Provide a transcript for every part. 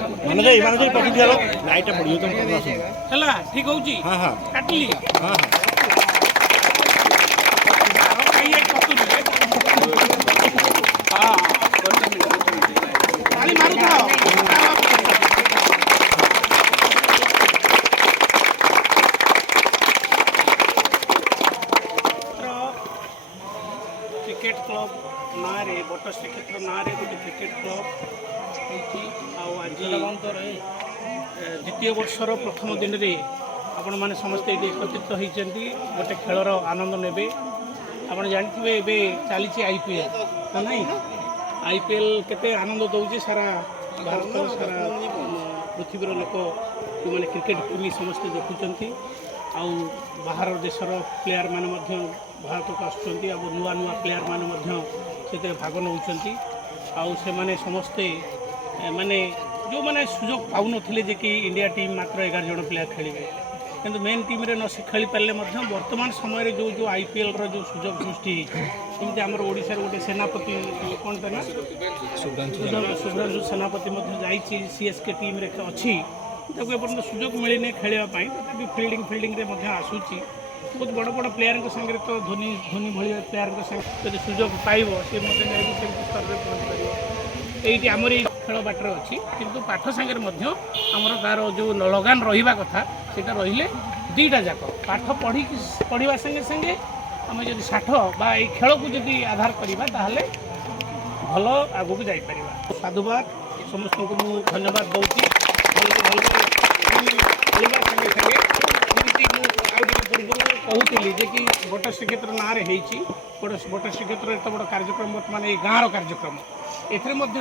ମାନେ ଯେ ଏମାନେ ଯଦି ପକେଇ ଦିଆଲ ଲାଇଟ୍ଟା ପଡ଼ିବ ତମ ହେଲା ଠିକ୍ ହେଉଛି ହଁ ହଁ କାଟିଲି ହଁ ତାଳି ମାରୁଥାଅ क्रिकेट क्लब ना बट श्रीक्षेत्र ना गोटे क्रिकेट क्लब आज द्वितीय वर्षर प्रथम दिन में आपण मैंने समस्ते ये एकत्रित होती गोटे खेलर आनंद ने आप जानते ए चली आईपीएल ना नहीं आईपीएल केते आनंद दौर सारा भारत सारा पृथ्वीर लोक जो मैंने क्रिकेट प्रेमी समस्ते देखुंट आउ बाहर देशर प्लेयर माने भारत को आसुँच नुआ नुआ प्लेयर माने भाग नौ से माने समस्ते माने जो मैंने सुजोग पाऊन जे कि इंडिया टीम मात्र 11 जन प्लेयर खेलेंगे किंतु मेन टीम रे न खेली पारे वर्तमान समय जो जो आईपीएल जो सुजोग सृष्टि जमी आम ओडिशा गोटे सेनापति कौन ना शुभ्रांशु सेनापति सीएसके टीम रे अच्छी एपर्तन सुजोग मिलने खेलवाई तथा फिल्डिंग आसूची बहुत बड़ बड़ प्लेयर सागर तो धोनी धोनी भाई प्लेयर जब सुजोग पाइब सी स्तर में पहुँच पार ये आमर खेल बाटर अच्छी किंतु पाठ सागर आमर तार जो लगान रहा कथा सेटा रही दुईटा जाक पाठ पढ़ा संगे संगे आम जब साठ बा खेल को जब आधार करवा ताहले भल आगू को जापर साधुवाद समस्त को धन्यवाद दूसरी कहूली जे कि बट श्रीक्षेत्र ना बट श्रीक्षेत्र एत बड़ कार्यक्रम बर्तमान ये गाँव कार्यक्रम ए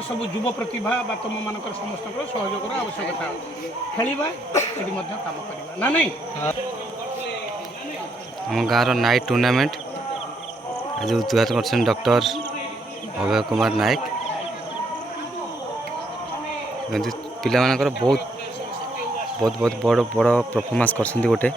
सब युव प्रतिभा बा तुम मान समस्त सहयोग आवश्यकता खेलवा ये काम करवा ना नहीं आम गाँव नाइट टूर्नामेंट आज उद्घाटन कर डॉक्टर अभय कुमार नायक पिला बहुत बहुत बहुत बड़ बड़ परफॉर्मेंस कर गोटे